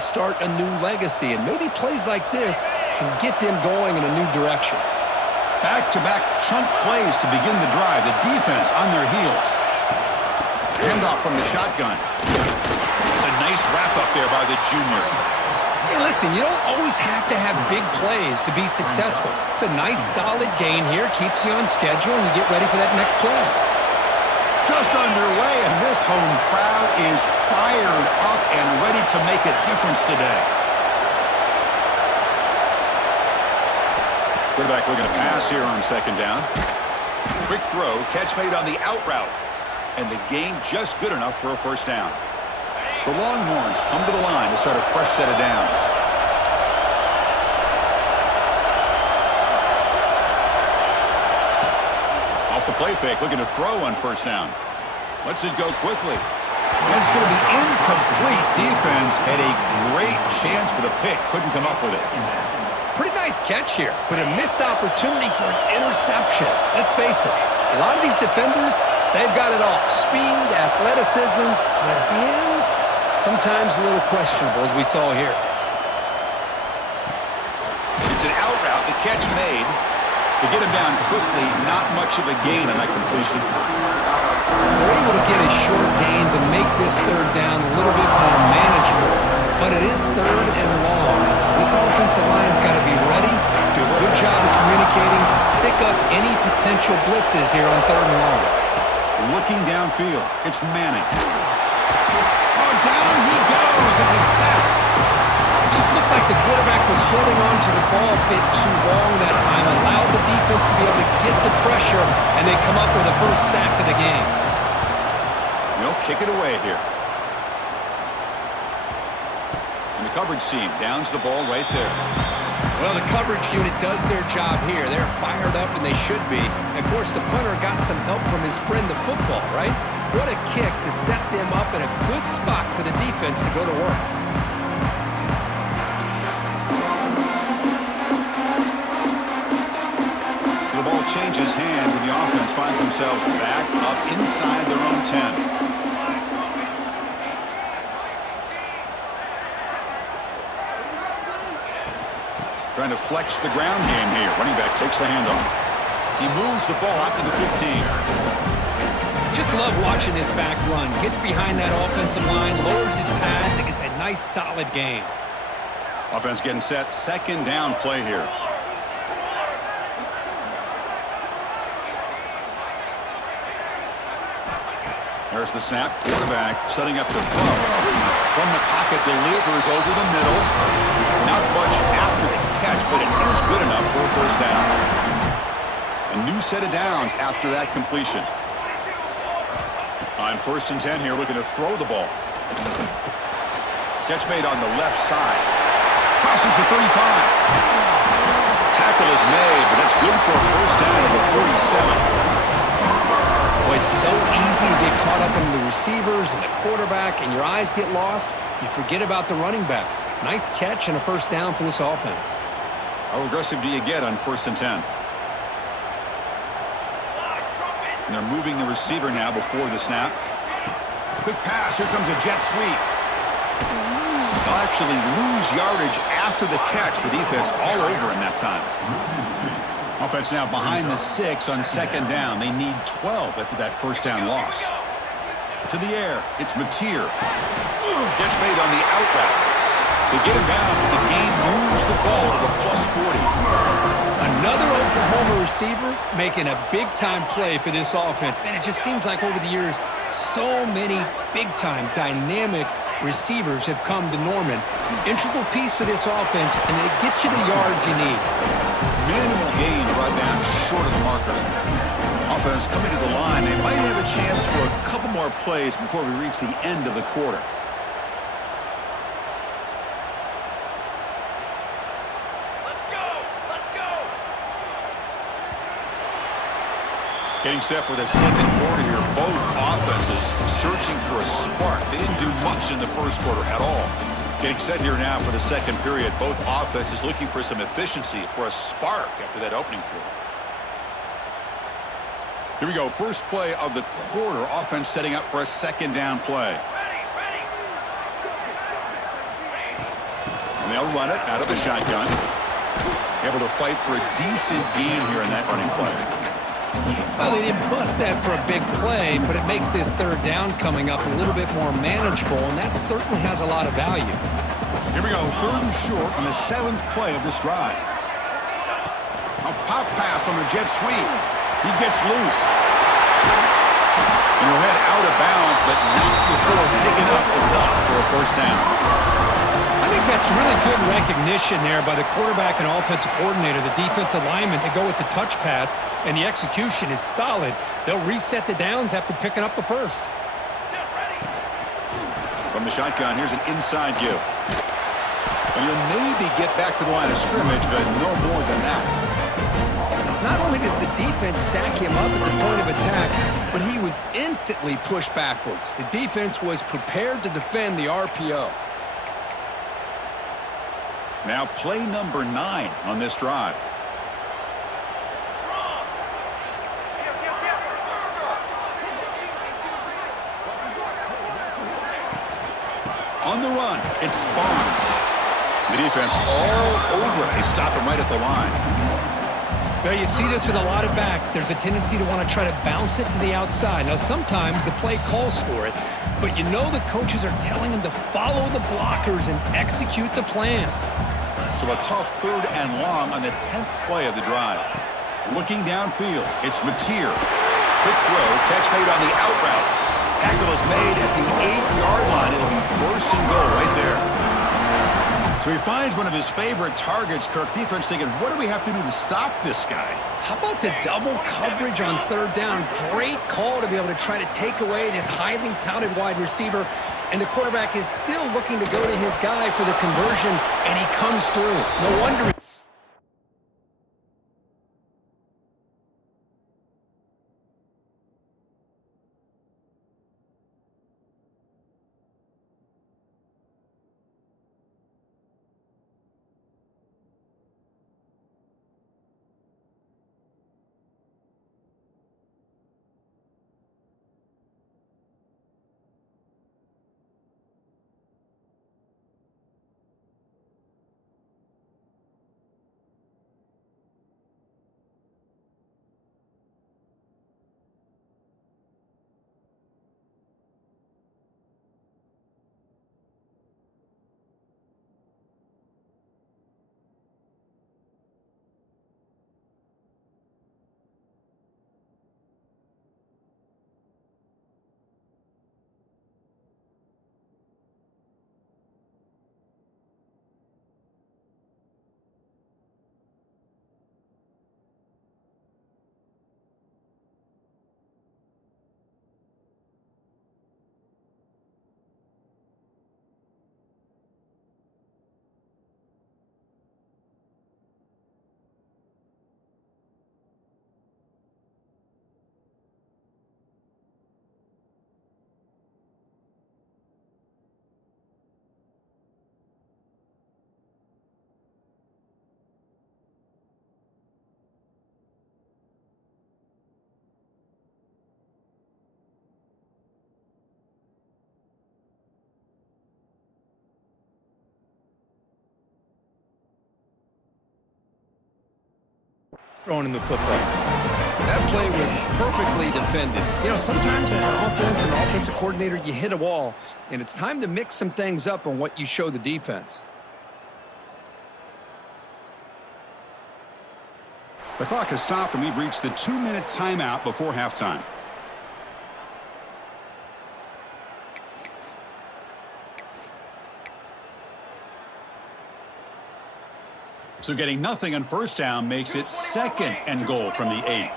start a new legacy, and maybe plays like this can get them going in a new direction. Back-to-back chunk plays to begin the drive. The defense on their heels. Handoff from the shotgun. It's a nice wrap-up there by the junior. Hey, listen, you don't always have to have big plays to be successful. It's a nice, solid gain here. Keeps you on schedule, and you get ready for that next play. Just underway, and this home crowd is fired up and ready to make a difference today. Quarterback looking to pass here on second down. Quick throw, catch made on the out route. And the gain just good enough for a first down. The Longhorns come to the line to start a fresh set of downs. Off the play fake, looking to throw on first down. Lets it go quickly. And it's going to be incomplete. Defense had a great chance for the pick. Couldn't come up with it. Pretty nice catch here, but a missed opportunity for an interception. Let's face it, a lot of these defenders, they've got it all. Speed, athleticism, but hands, sometimes a little questionable, as we saw here. It's an out route, the catch made. To get him down quickly, not much of a gain on that completion. They're able to get a short gain to make this third down a little bit more manageable, but it is third and long, so this offensive line's got to be ready, do a good job of communicating, pick up any potential blitzes here on third and long. Looking downfield, it's Manning. Oh, down he goes. It's a sack. It just looked like the quarterback was holding on to the ball a bit too long that time, allowed the defense to be able to get the pressure, and they come up with the first sack of the game. They'll kick it away here. And the coverage team downs the ball right there. Well, the coverage unit does their job here. They're fired up, and they should be. And of course, the punter got some help from his friend, the football, right? What a kick to set them up in a good spot for the defense to go to work. So the ball changes hands, and the offense finds themselves back up inside their own 10. Trying to flex the ground game here. Running back takes the handoff. He moves the ball out to the 15. Just love watching this back run. Gets behind that offensive line, lowers his pads, and gets a nice, solid gain. Offense getting set. Second down play here. There's the snap. Quarterback setting up the throw. From the pocket, delivers over the middle. Not much after the catch, but it is good enough for a first down. A new set of downs after that completion. On first and 10 here, looking to throw the ball. Catch made on the left side. Crosses the 35. Tackle is made, but that's good for a first down at the 47. Well, it's so easy to get caught up in the receivers and the quarterback, and your eyes get lost. You forget about the running back. Nice catch and a first down for this offense. How aggressive do you get on first and 10? And they're moving the receiver now before the snap. Quick pass. Here comes a jet sweep. They'll actually lose yardage after the catch. The defense all over in that time. Offense now behind the 6 on second down. They need 12 after that first down loss. To the air, it's Mateer. Catch made on the out route. They get him down, but the game moves the ball to the +40. Another Oklahoma receiver making a big-time play for this offense. Man, it just seems like over the years, so many big-time, dynamic receivers have come to Norman. Integral piece of this offense, and they get you the yards you need. Minimal gain brought down short of the marker. Offense coming to the line. They might have a chance for a couple more plays before we reach the end of the quarter. Let's go! Let's go! Getting set for the second quarter here. Both offenses searching for a spark. They didn't do much in the first quarter at all. Getting set here now for the second period. Both offenses looking for some efficiency, for a spark after that opening quarter. Here we go. First play of the quarter. Offense setting up for a second down play. Ready, ready! And they'll run it out of the shotgun. Able to fight for a decent gain here in that running play. Well, they didn't bust that for a big play, but it makes this third down coming up a little bit more manageable, and that certainly has a lot of value. Here we go, 3rd and short on the 7th play of this drive. A pop pass on the jet sweep. He gets loose. And he'll head out of bounds, but not before picking up enough for a first down. I think that's really good recognition there by the quarterback and offensive coordinator, the defensive lineman, to go with the touch pass, and the execution is solid. They'll reset the downs after picking up the first. From the shotgun, here's an inside give. And you'll maybe get back to the line of scrimmage, but no more than that. Not only does the defense stack him up at the point of attack, but he was instantly pushed backwards. The defense was prepared to defend the RPO. Now play number 9 on this drive. On the run, it's Barnes. The defense all over it. They stop him right at the line. Well, you see this with a lot of backs. There's a tendency to want to try to bounce it to the outside. Now, sometimes the play calls for it, but you know the coaches are telling them to follow the blockers and execute the plan. So a tough 3rd and long on the 10th play of the drive. Looking downfield, it's Mateer. Quick throw, catch made on the out route. Tackle is made at the 8-yard line. It'll be 1st and goal right there. So he finds one of his favorite targets. Kirk, defense thinking, what do we have to do to stop this guy? How about the double coverage on 3rd down? Great call to be able to try to take away this highly touted wide receiver. And the quarterback is still looking to go to his guy for the conversion, and he comes through. No wonder. Throwing in the football. That play was perfectly defended. You know, sometimes as an offense and offensive coordinator, you hit a wall, and it's time to mix some things up on what you show the defense. The clock has stopped, and we've reached the 2-minute timeout before halftime. So getting nothing on 1st down makes it 2nd and goal from the 8.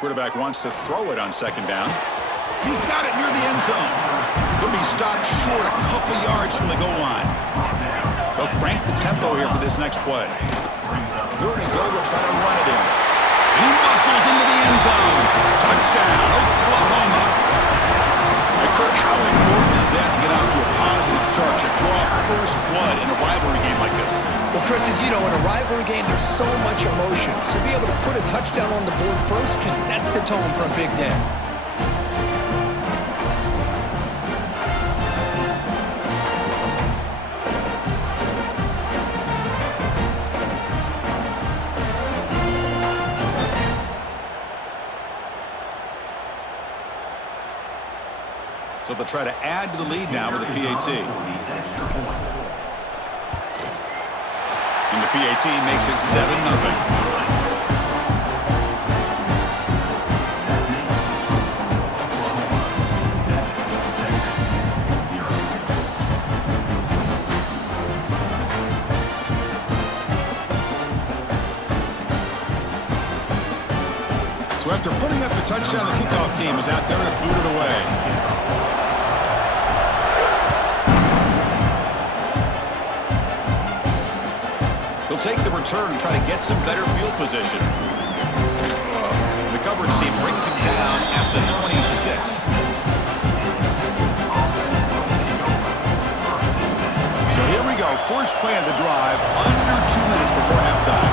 Quarterback wants to throw it on 2nd down. He's got it near the end zone. He'll be stopped short a couple yards from the goal line. They'll crank the tempo here for this next play. 3rd and goal, will try to run it in. And he muscles into the end zone. Touchdown, Oklahoma. Kirk, how important is that to get off to a positive start, to draw first blood in a rivalry game like this? Well, Chris, as you know, in a rivalry game, there's so much emotion. So to be able to put a touchdown on the board first just sets the tone for a big day. So they'll try to add to the lead now with a PAT. And the PAT makes it 7-0. So after putting up the touchdown, the kickoff team is out there to boot it away. He'll take the return and try to get some better field position. The coverage team brings him down at the 26. So here we go. First play of the drive, under 2 minutes before halftime.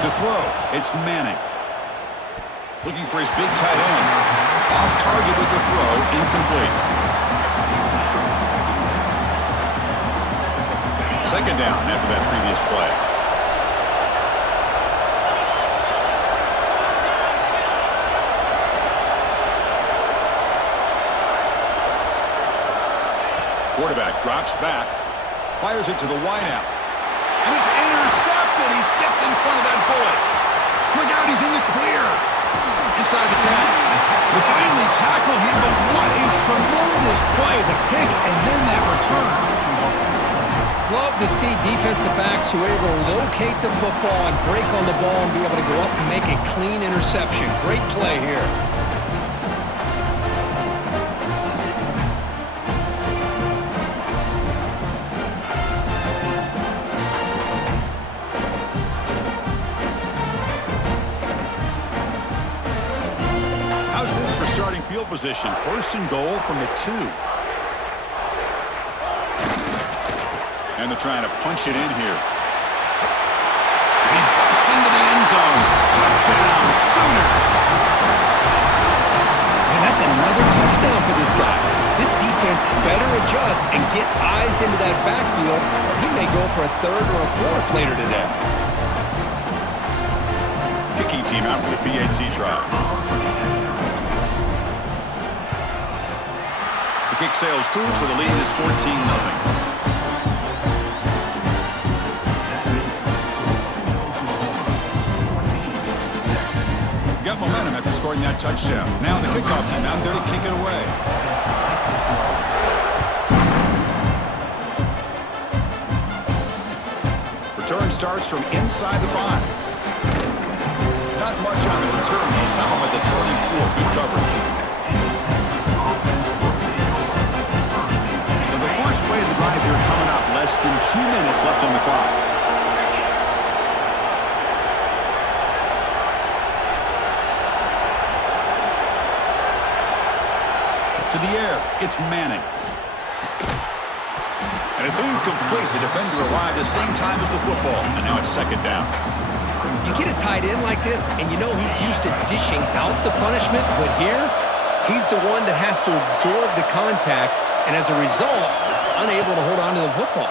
To throw, it's Manning. Looking for his big tight end. Off target with the throw, incomplete. Second down after that previous play. Quarterback drops back, fires it to the wideout. And it's intercepted. He stepped in front of that bullet. Look out, he's in the clear. Inside the 10. They finally tackle him, but what a tremendous play. The pick and then that return. Love to see defensive backs who are able to locate the football and break on the ball and be able to go up and make a clean interception. Great play here. How's this for starting field position? First and goal from the 2. And they're trying to punch it in here. He busts into the end zone. Touchdown, Sooners. And that's another touchdown for this guy. This defense better adjust and get eyes into that backfield, or he may go for a third or a fourth later today. Kicking team out for the PAT try. The kick sails through, so the lead is 14-0. Got momentum after scoring that touchdown. Now the kickoff team out there to kick it away. Return starts from inside the 5. Not much on the return. He'll stop him at the 24. Good coverage. So the first play of the drive here coming up. Less than 2 minutes left on the clock. To the air, it's Manning. And it's incomplete. The defender arrived at the same time as the football. And now it's second down. You get a tight end like this, and you know he's used to dishing out the punishment, but here, he's the one that has to absorb the contact, and as a result, he's unable to hold on to the football.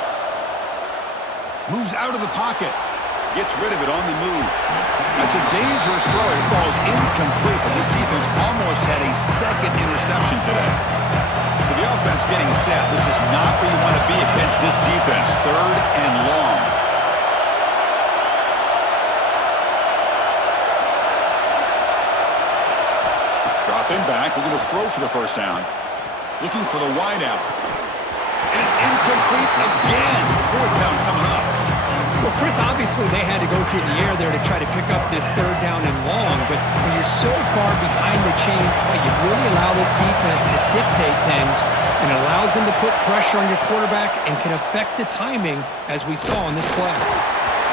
Moves out of the pocket. Gets rid of it on the move. That's a dangerous throw. It falls incomplete, but this defense almost had a second interception today. So the offense getting set. This is not where you want to be against this defense. Third and long. Dropping back, looking to throw for the first down. Looking for the wideout. And it's incomplete again. Fourth down coming up. Well, Chris, obviously they had to go through the air there to try to pick up this third down and long, but when you're so far behind the chains, boy, you really allow this defense to dictate things, and it allows them to put pressure on your quarterback and can affect the timing, as we saw in this play.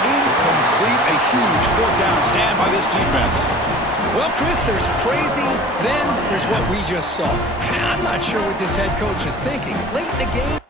Incomplete, a huge fourth down stand by this defense. Well, Chris, there's crazy, then there's what we just saw. I'm not sure what this head coach is thinking. Late in the game,